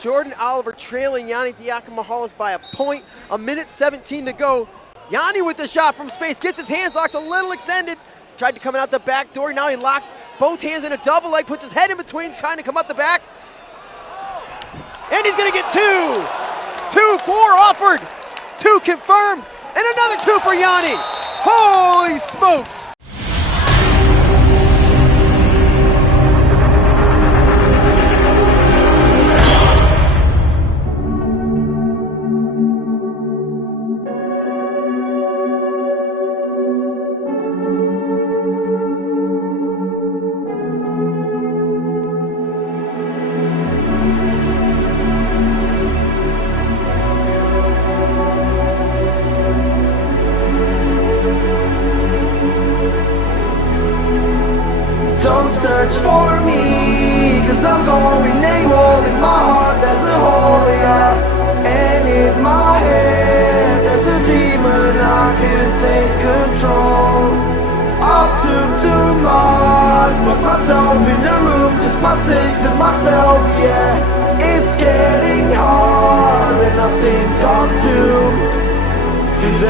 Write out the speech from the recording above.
Jordan Oliver trailing Yanni Diakomahalis by a point. 1:17 to go. Yanni with the shot from space, gets his hands locked a little extended. Tried to come out the back door, now he locks both hands in a double leg, puts his head in between, trying to come up the back. And he's gonna get two. 2-4 offered, 2 confirmed, and another 2 for Yanni. Holy smokes. Don't search for me, cause I'm going AWOL. In my heart there's a hole, yeah. And in my head there's a demon, I can't take control. I took too much, put myself in the room, just my six and myself, yeah. It's getting hard and I think I'm doomed, cause